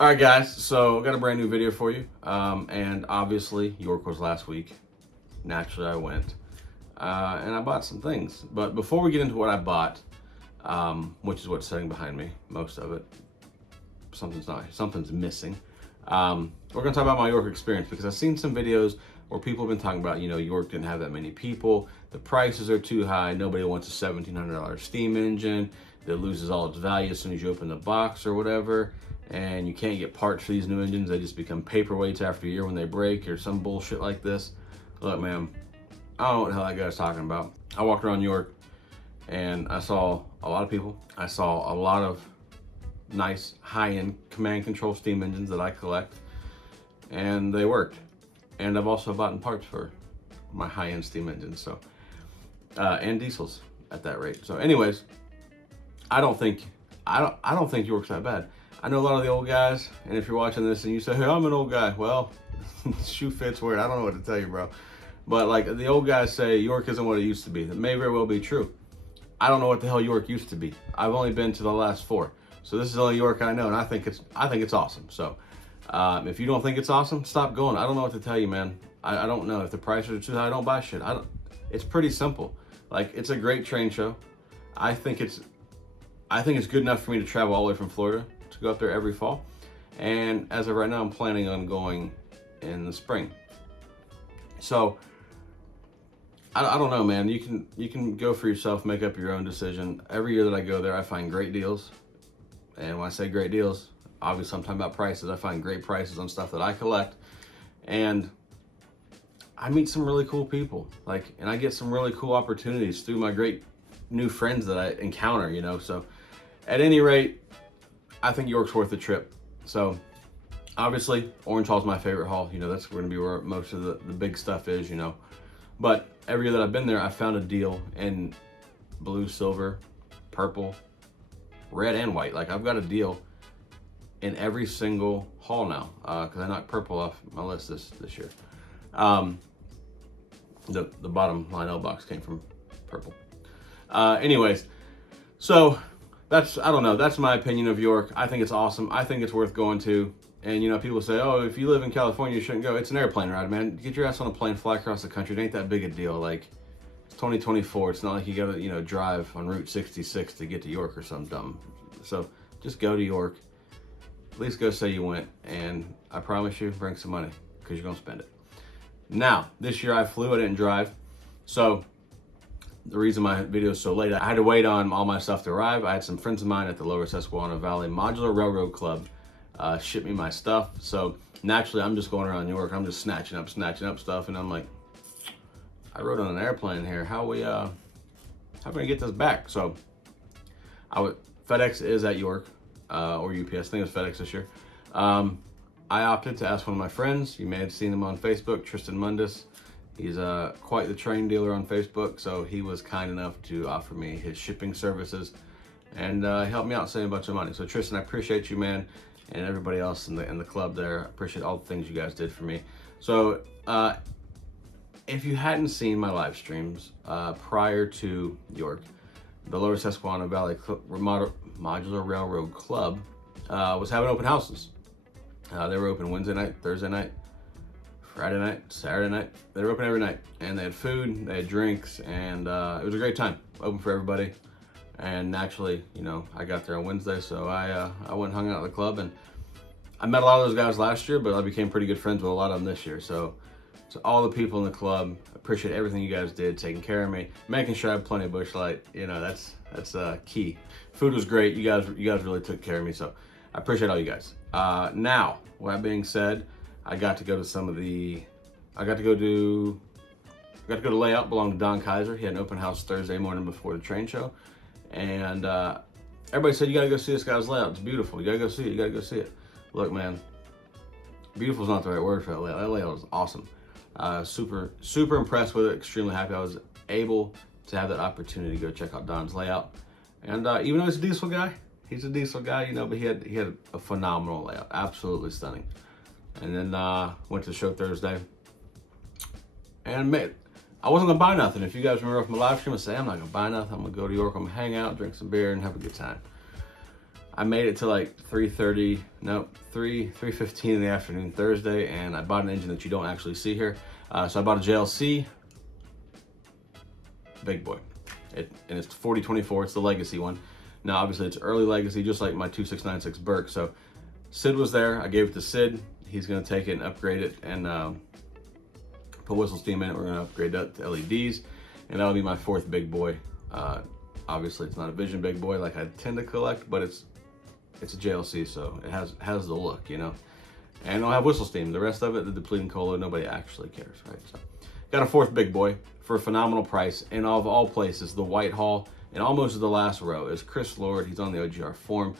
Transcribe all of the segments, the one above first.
All right, guys, so I got a brand new video for you. And obviously, York was last week. Naturally, I went. And I bought some things. But before we get into what I bought, which is what's sitting behind me, most of it, something's missing. We're going to talk about my York experience because I've seen some videos where people have been talking about, York didn't have that many people, the prices are too high, nobody wants a $1,700 steam engine that loses all its value as soon as you open the box or whatever, and you can't get parts for these new engines, they just become paperweights after a year when they break or some bullshit like this. Look, man, I don't know what the hell that guy's talking about. I walked around York and I saw a lot of people. I saw a lot of nice high-end command control steam engines that I collect, and they worked. And I've also bought parts for my high-end steam engines, so and diesels at that rate. So anyways, I don't think York's that bad. I know a lot of the old guys, and if you're watching this and you say, hey, I'm an old guy, well, shoe fits weird. I don't know what to tell you, bro. But like the old guys say, York isn't what it used to be. That may very well be true. I don't know what the hell York used to be. I've only been to the last 4. So this is the only York I know, and I think it's awesome. So if you don't think it's awesome, stop going. I don't know what to tell you, man. I don't know. If the prices are too high, I don't buy shit. It's pretty simple. Like, it's a great train show. I think it's good enough for me to travel all the way from Florida to go up there every fall. And as of right now, I'm planning on going in the spring. So I don't know, man. You can go for yourself, make up your own decision. Every year that I go there, I find great deals. And when I say great deals, obviously I'm talking about prices. I find great prices on stuff that I collect. And I meet some really cool people. And I get some really cool opportunities through my great new friends that I encounter, So at any rate, I think York's worth the trip. So obviously, Orange Hall's my favorite hall. That's going to be where most of the big stuff is, But every year that I've been there, I found a deal in blue, silver, purple, red, and white. I've got a deal in every single hall now, because I knocked purple off my list this year. The bottom line L box came from purple. Anyways, so that's my opinion of York. I think it's awesome. I think it's worth going to. And people say, oh, if you live in California, you shouldn't go. It's an airplane ride, man. Get your ass on a plane, fly across the country. It ain't that big a deal. It's 2024. It's not like you gotta, drive on Route 66 to get to York or something dumb. So just go to York. At least go say you went, and I promise you, bring some money, because you're gonna spend it. Now, this year I flew, I didn't drive. So the reason my video is so late, I had to wait on all my stuff to arrive. I had some friends of mine at the Lower Susquehanna Valley Modular Railroad Club ship me my stuff. So naturally, I'm just going around New York. I'm just snatching up stuff, and I'm like, I rode on an airplane here. How can we get this back? So FedEx is at York, or UPS. I think it's FedEx this year. I opted to ask one of my friends. You may have seen him on Facebook, Tristan Mundus. He's quite the train dealer on Facebook, so he was kind enough to offer me his shipping services, and he helped me out, saving a bunch of money. So Tristan, I appreciate you, man, and everybody else in the club there. I appreciate all the things you guys did for me. So if you hadn't seen my live streams prior to York, the Lower Susquehanna Valley Modular Railroad Club was having open houses. They were open Wednesday night, Thursday night, Friday night, Saturday night. They were open every night, and they had food, they had drinks, and it was a great time. Open for everybody. And naturally, I got there on Wednesday, so I went and hung out at the club, and I met a lot of those guys last year, but I became pretty good friends with a lot of them this year. So all the people in the club, appreciate everything you guys did, taking care of me, making sure I had plenty of Busch Light. That's key. Food was great. You guys really took care of me, so I appreciate all you guys. Now, with that being said, I got to go to Layout, belonged to Don Kaiser. He had an open house Thursday morning before the train show, and everybody said, you gotta go see this guy's layout. It's beautiful. You gotta go see it. Look, man, beautiful is not the right word for that layout. That layout is awesome. Super impressed with it. Extremely happy I was able to have that opportunity to go check out Don's layout. And even though he's a diesel guy, but he had a phenomenal layout. Absolutely stunning. And then went to the show Thursday. And I wasn't gonna buy nothing. If you guys remember from my live stream, I say I'm not gonna buy nothing. I'm gonna go to York, I'm gonna hang out, drink some beer, and have a good time. I made it to like 3:30, no, 3:15 in the afternoon Thursday, and I bought an engine that you don't actually see here. So I bought a JLC big boy, and it's 4024. It's the legacy one. Now, obviously, it's early legacy, just like my 2696 Burke. So Sid was there. I gave it to Sid. He's going to take it and upgrade it and put whistle steam in it. We're going to upgrade that to LEDs, and that'll be my fourth big boy. Obviously, it's not a Vision big boy like I tend to collect, but it's a JLC, so it has the look, you know. And it'll have whistle steam. The rest of it, the depleting cola, nobody actually cares, right? So got a fourth big boy for a phenomenal price. And of all places, the Whitehall, and almost the last row, is Chris Lord. He's on the OGR forum.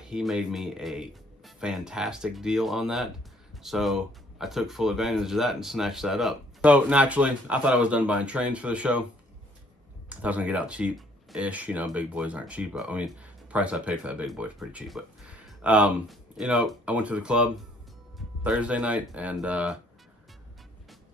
He made me a fantastic deal on that. So I took full advantage of that and snatched that up. So naturally, I thought I was done buying trains for the show. I thought I was gonna get out cheap-ish. You know, big boys aren't cheap. I mean, the price I paid for that big boy is pretty cheap. But, you know, I went to the club Thursday night, and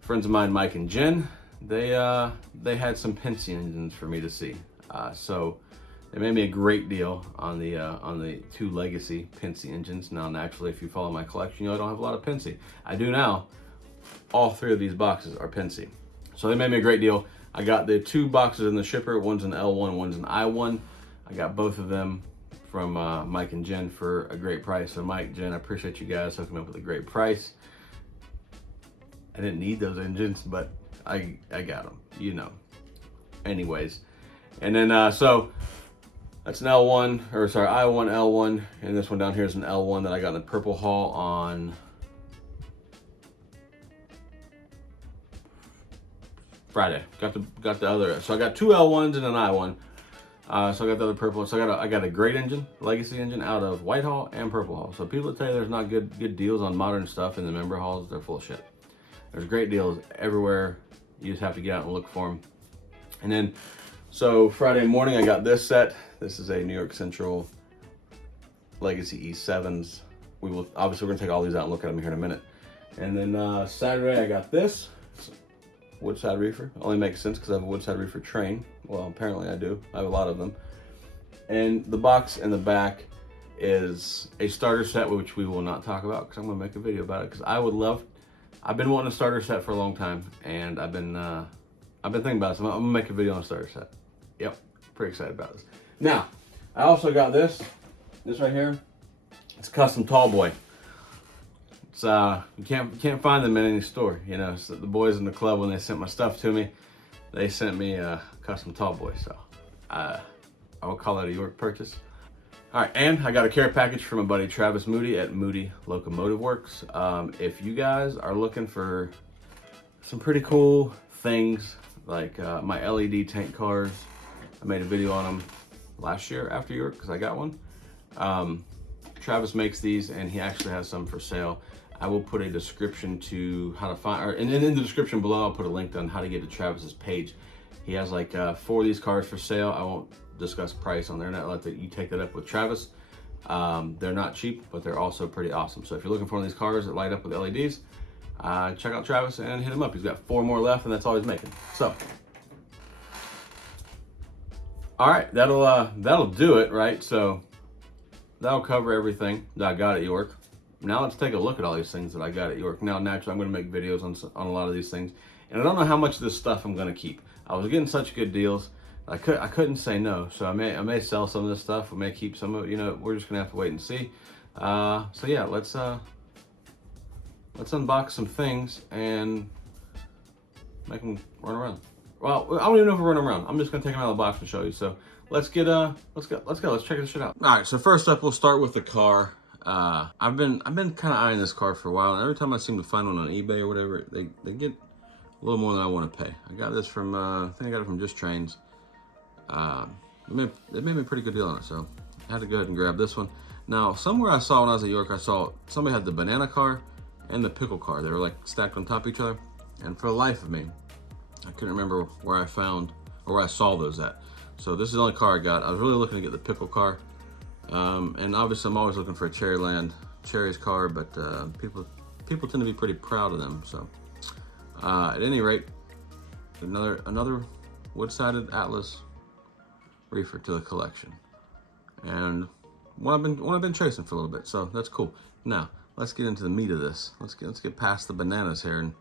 friends of mine, Mike and Jen, they had some Penske engines for me to see. So they made me a great deal on the two legacy Penske engines. Now, naturally, if you follow my collection, you know I don't have a lot of Penske. I do now. All three of these boxes are Penske. So they made me a great deal. I got the two boxes in the shipper. One's an L1, one's an I1. I got both of them from Mike and Jen for a great price. So Mike, Jen, I appreciate you guys hooking me up with a great price. I didn't need those engines, but I got them, you know. Anyways, and then so that's an L1, or sorry, I1, L1, and this one down here is an L1 that I got in the Purple Hall on Friday. Got the other, so I got two L1s and an I1. So I got the other purple. So I got a great engine, legacy engine out of Whitehall and Purple Hall. So people that tell you there's not good deals on modern stuff in the member halls, they're full of shit. There's great deals everywhere. You just have to get out and look for them. And then, so Friday morning I got this set. This is a New York Central Legacy E7s. We're gonna take all these out and look at them here in a minute. And then Saturday I got this. Woodside reefer. Only makes sense because I have a Woodside reefer train. Well, apparently I do. I have a lot of them. And the box in the back is a starter set, which we will not talk about because I'm going to make a video about it. Because I've been wanting a starter set for a long time, and I've been thinking about it. So I'm going to make a video on a starter set. Yep, pretty excited about this. Now, I also got this right here. It's a custom tall boy. It's you can't find them in any store, you know. So the boys in the club, when they sent my stuff to me, they sent me a custom tall boy. So I will call that a York purchase. All right, and I got a care package from my buddy Travis Moody at Moody Locomotive Works. If you guys are looking for some pretty cool things like my LED tank cars, I made a video on them last year after York because I got one. Travis makes these, and he actually has some for sale. I will put a description to how to find, and in the description below, I'll put a link on how to get to Travis's page. He has like 4 of these cars for sale. I won't discuss price on there. I'll let you take that up with Travis. They're not cheap, but they're also pretty awesome. So if you're looking for one of these cars that light up with LEDs, check out Travis and hit him up. He's got 4 more left, and that's all he's making. So, all right, that'll do it, right? So that'll cover everything that I got at York. Now let's take a look at all these things that I got at York. Now, naturally, I'm going to make videos on a lot of these things, and I don't know how much of this stuff I'm going to keep. I was getting such good deals, I couldn't say no. So I may sell some of this stuff. We may keep some of it. You know, we're just going to have to wait and see. So yeah, let's unbox some things and make them run around. Well, I don't even know if we're running around. I'm just going to take them out of the box and show you. So let's go. Let's check this shit out. All right. So first up, we'll start with the car. I've been kind of eyeing this car for a while, and every time I seem to find one on eBay or whatever, they get a little more than I want to pay. I got this from I think I got it from Just Trains. It made me a pretty good deal on it, so I had to go ahead and grab this one. Now, somewhere I saw when I was at York, I saw somebody had the banana car and the pickle car. They were like stacked on top of each other, and for the life of me, I couldn't remember where I found or where I saw those at. So this is the only car I got. I was really looking to get the pickle car. And obviously I'm always looking for a Cherry's car, but people tend to be pretty proud of them. So at any rate, another wood-sided Atlas reefer to the collection. And one I've been chasing for a little bit. So that's cool. Now let's get into the meat of this. Let's get past the bananas here and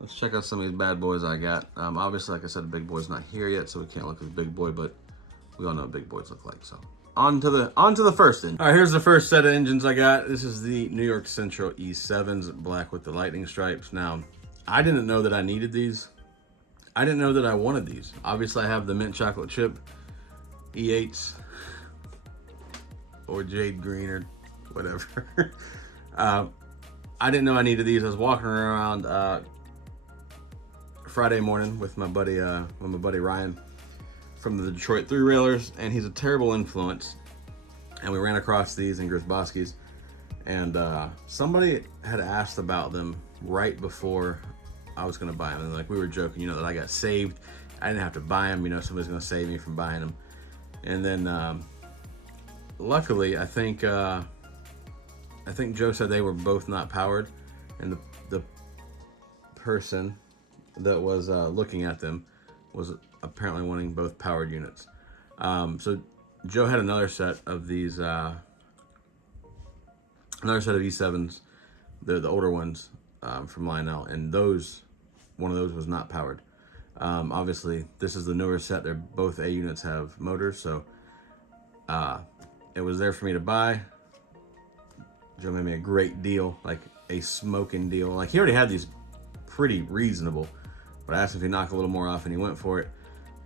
let's check out some of these bad boys I got. Obviously, like I said, the big boy's not here yet, so we can't look at the big boy, but we all know what big boys look like. So on to the first engine. All right, here's the first set of engines I got. This is the New York Central E7s, black with the lightning stripes. Now, I didn't know that I needed these. I didn't know that I wanted these. Obviously, I have the mint chocolate chip E8s or jade green or whatever. I didn't know I needed these. I was walking around Friday morning with my buddy Ryan from the Detroit Three Railers, and he's a terrible influence. And we ran across these in Grisbowski's, and somebody had asked about them right before I was gonna buy them. And like we were joking, that I got saved. I didn't have to buy them. Somebody's gonna save me from buying them. And then luckily, I think Joe said they were both not powered, and the person that was looking at them was apparently wanting both powered units. So Joe had another set of these, another set of E7s, the older ones from Lionel, and one of those was not powered. Obviously, this is the newer set. They're both A units have motors, so it was there for me to buy. Joe made me a great deal, like a smoking deal. Like he already had these pretty reasonable, but I asked him if he'd knock a little more off, and he went for it.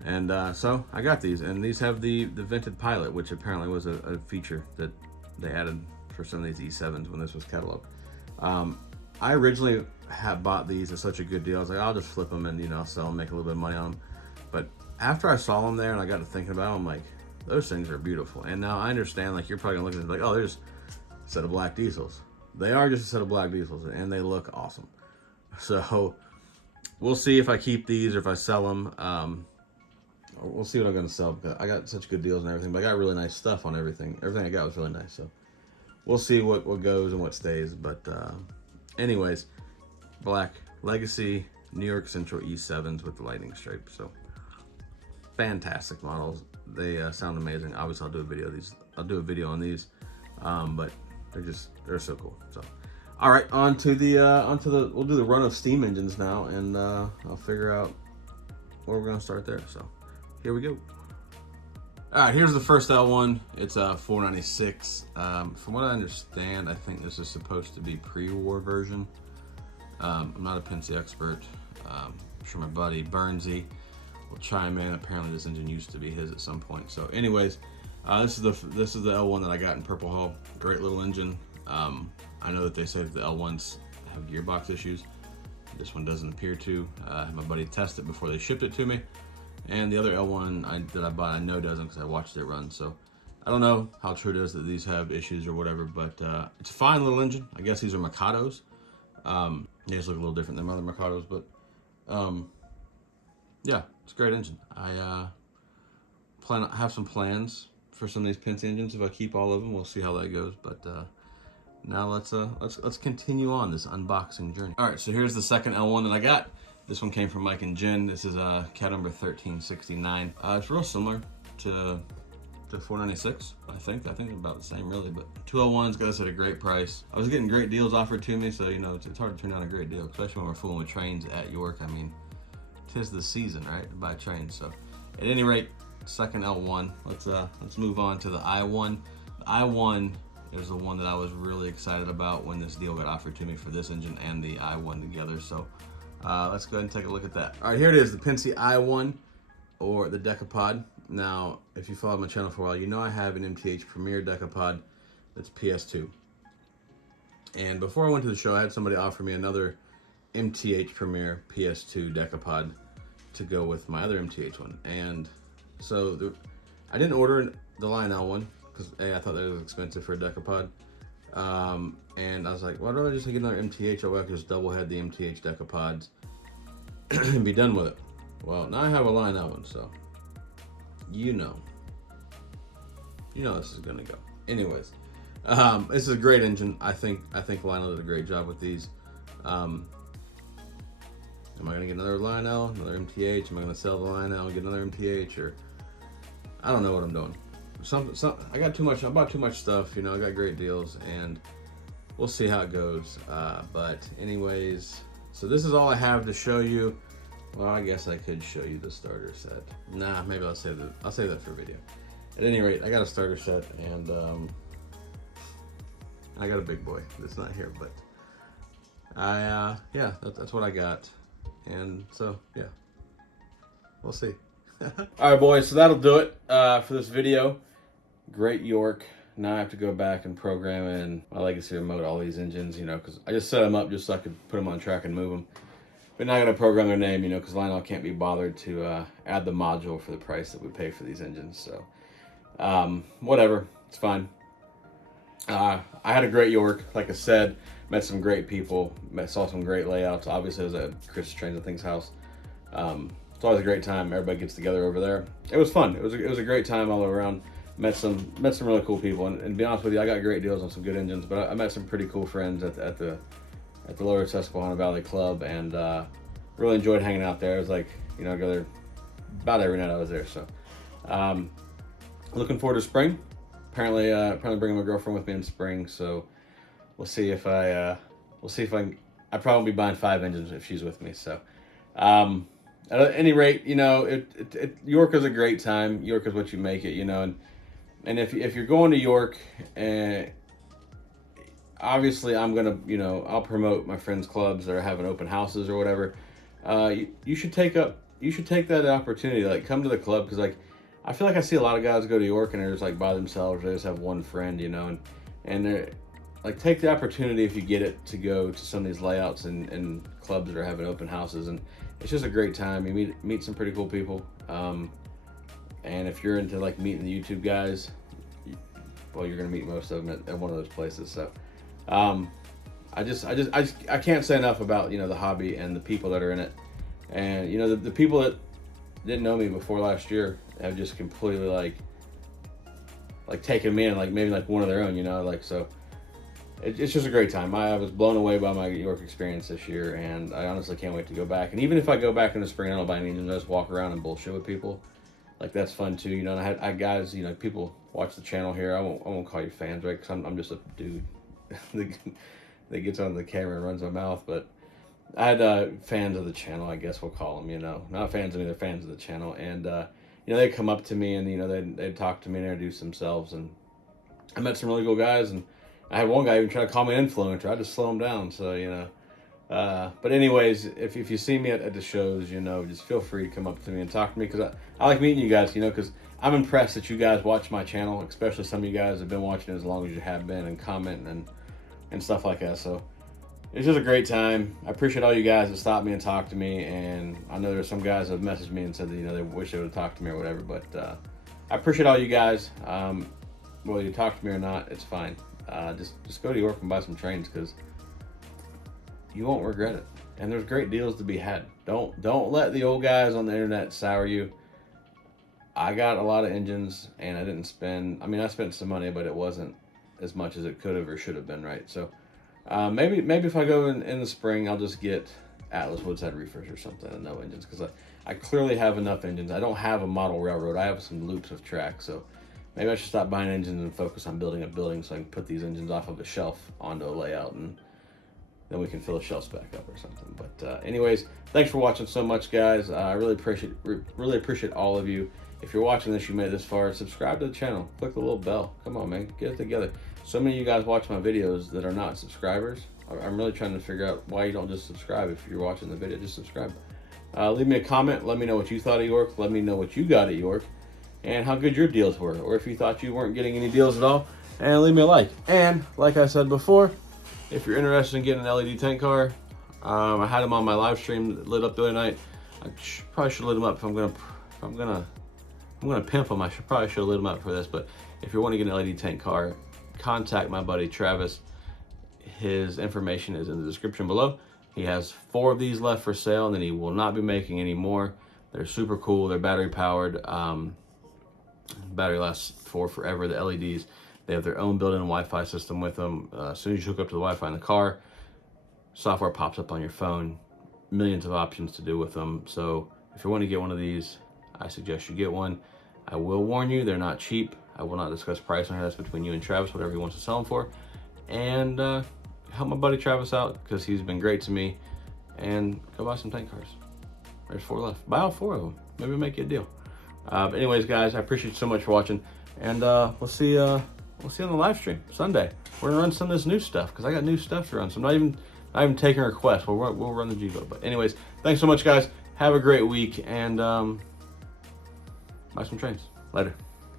And so I got these, and these have the vented pilot, which apparently was a feature that they added for some of these E7s when this was cataloged. I originally had bought these at such a good deal. I was like, I'll just flip them and I'll sell them, make a little bit of money on them. But after I saw them there and I got to thinking about them, I'm like, those things are beautiful. And now I understand, like you're probably gonna look at it like, oh, there's a set of black diesels. They are just a set of black diesels, and they look awesome. So we'll see if I keep these or if I sell them. We'll see what I'm gonna sell, because I got such good deals and everything, but I got really nice stuff on everything. Everything I got was really nice, so we'll see what goes and what stays. But anyways, black Legacy New York Central E7s with the lightning stripe. So fantastic models. They sound amazing. Obviously, I'll do a video of these. I'll do a video on these, but they're so cool. So all right, we'll do the run of steam engines now, and I'll figure out where we're gonna start there. So here we go. All right, here's the first L1. It's a 496. From what I understand, I think this is supposed to be pre-war version. I'm not a Penske expert. I'm sure my buddy Burnsy will chime in. Apparently, this engine used to be his at some point. So, anyways, this is the L1 that I got in Purple Hull. Great little engine. I know that they say that the L1s have gearbox issues. This one doesn't appear to. My buddy tested it before they shipped it to me. And the other L1 that I bought, I know doesn't, because I watched it run. So I don't know how true it is that these have issues or whatever, but it's a fine little engine. I guess these are Mikados. They just look a little different than my other Mikados, but yeah, it's a great engine. I have some plans for some of these Penske engines. If I keep all of them, we'll see how that goes. But now let's continue on this unboxing journey. All right, so here's the second L1 that I got. This one came from Mike and Jen. This is cat number 1369. It's real similar to 496, I think they're about the same really, but 2L1's got us at a great price. I was getting great deals offered to me, so it's hard to turn down a great deal, especially when we're fooling with trains at York. I mean, 'tis the season, right, to buy trains. So at any rate, second L1. Let's move on to the I1. The I1 is the one that I was really excited about when this deal got offered to me for this engine and the I1 together. So let's go ahead and take a look at that. All right, here it is, the Penske I1, or the Decapod. Now, if you followed my channel for a while, you know I have an MTH Premier Decapod that's PS2. And before I went to the show, I had somebody offer me another MTH Premier PS2 Decapod to go with my other MTH one. And so I didn't order the Lionel one, because I thought that was expensive for a Decapod. And I was like, well, I'd rather just get another MTH. I could just double head the MTH Decapods and be done with it. Well, now I have a Lionel one, so you know this is gonna go. Anyways, this is a great engine. I think Lionel did a great job with these. Am I gonna get another Lionel, another MTH? Am I gonna sell the Lionel and get another MTH? Or I don't know what I'm doing. I got too much. I bought too much stuff. You know, I got great deals, and we'll see how it goes. But anyways, so this is all I have to show you. Well, I guess I could show you the starter set. Nah, maybe I'll save that. I'll save that for a video. At any rate, I got a starter set, and I got a big boy that's not here, but yeah, that's what I got. And so yeah, we'll see. All right, boys, so that'll do it for this video. Great York. Now I have to go back and program in my legacy remote all these engines, you know, because I just set them up just so I could put them on track and move them. But now I got to program their name, you know, because Lionel can't be bothered to add the module for the price that we pay for these engines. So whatever, it's fine. I had a great York, like I said. Met some great people. Saw some great layouts. Obviously, I was at Chris Trains and Things house. It's always a great time. Everybody gets together over there. It was fun. It was a great time all around. Met some really cool people. And to be honest with you, I got great deals on some good engines. But I met some pretty cool friends at the Lower Susquehanna Valley Club, and really enjoyed hanging out there. I was like, you know, I go there about every night I was there. So looking forward to spring. Apparently bringing my girlfriend with me in spring. So we'll see if I can. I'd probably be buying 5 engines if she's with me. So at any rate, you know, York is a great time. York is what you make it, you know. And if you're going to York, obviously I'm gonna, you know, I'll promote my friends' clubs that are having open houses or whatever. You should take that opportunity, like come to the club, because like I feel like I see a lot of guys go to York and they're just like by themselves. They just have one friend, you know, and they're like, take the opportunity if you get it to go to some of these layouts and clubs that are having open houses, and it's just a great time. You meet some pretty cool people, and if you're into like meeting the YouTube guys, well, you're gonna meet most of them at one of those places. So I can't say enough about, you know, the hobby and the people that are in it, and you know the people that didn't know me before last year have just completely like taken me in, like maybe like one of their own, you know, like so. It's just a great time. I was blown away by my York experience this year, and I honestly can't wait to go back. And even if I go back in the spring, I don't buy any engines. I just walk around and bullshit with people. Like, that's fun too, you know. And I had guys, you know, people watch the channel here. I won't call you fans, right? Because I'm just a dude that gets on the camera and runs my mouth. But I had fans of the channel, I guess we'll call them, you know. Not fans of me, they're fans of the channel. And, you know, they'd come up to me and, you know, they'd talk to me and introduce themselves. And I met some really cool guys, and I had one guy even try to call me an influencer. I just slow him down, so, you know. But anyways, if you see me at the shows, you know, just feel free to come up to me and talk to me, because I like meeting you guys, you know, because I'm impressed that you guys watch my channel, especially some of you guys have been watching it as long as you have been and commenting and stuff like that. So it's just a great time. I appreciate all you guys that stopped me and talked to me, and I know there's some guys that have messaged me and said that, you know, they wish they would have talked to me or whatever, but I appreciate all you guys. Whether you talk to me or not, it's fine. Just go to York and buy some trains, because you won't regret it, and there's great deals to be had. Don't let the old guys on the internet sour you. I got a lot of engines, and I didn't spend. I mean, I spent some money, but it wasn't as much as it could have or should have been, right? So maybe if I go in the spring, I'll just get Atlas Woodside reefers or something and no engines, because I clearly have enough engines. I don't have a model railroad. I have some loops of track, so maybe I should stop buying engines and focus on building a building so I can put these engines off of a shelf onto a layout, and then we can fill the shelves back up or something. But anyways, thanks for watching so much, guys. I really appreciate all of you. If you're watching this, you made it this far, subscribe to the channel. Click the little bell. Come on, man. Get it together. So many of you guys watch my videos that are not subscribers. I'm really trying to figure out why you don't just subscribe. If you're watching the video, just subscribe. Leave me a comment. Let me know what you thought of York. Let me know what you got at York, and how good your deals were, or if you thought you weren't getting any deals at all, and leave me a like. And like I said before, if you're interested in getting an LED tank car, I had them on my live stream lit up the other night. I probably should lit them up if I'm gonna pimp them. I probably should have lit them up for this. But if you want to get an LED tank car, contact my buddy Travis. His information is in the description below. He has 4 of these left for sale, and then he will not be making any more. They're super cool. They're battery powered. Battery lasts for forever. The LEDs, they have their own built-in Wi-Fi system with them. As soon as you hook up to the Wi-Fi in the car, software pops up on your phone. Millions of options to do with them. So if you want to get one of these, I suggest you get one. I will warn you, they're not cheap. I will not discuss price on here. That's between you and Travis, whatever he wants to sell them for. And help my buddy Travis out because he's been great to me. And go buy some tank cars. There's 4 left. Buy all 4 of them. Maybe we'll make you a deal. But anyways, guys, I appreciate you so much for watching. And we'll see you on the live stream Sunday. We're gonna run some of this new stuff because I got new stuff to run. So I'm not even taking requests. We'll run the G-Vote. But anyways, thanks so much, guys. Have a great week and buy some trains. Later.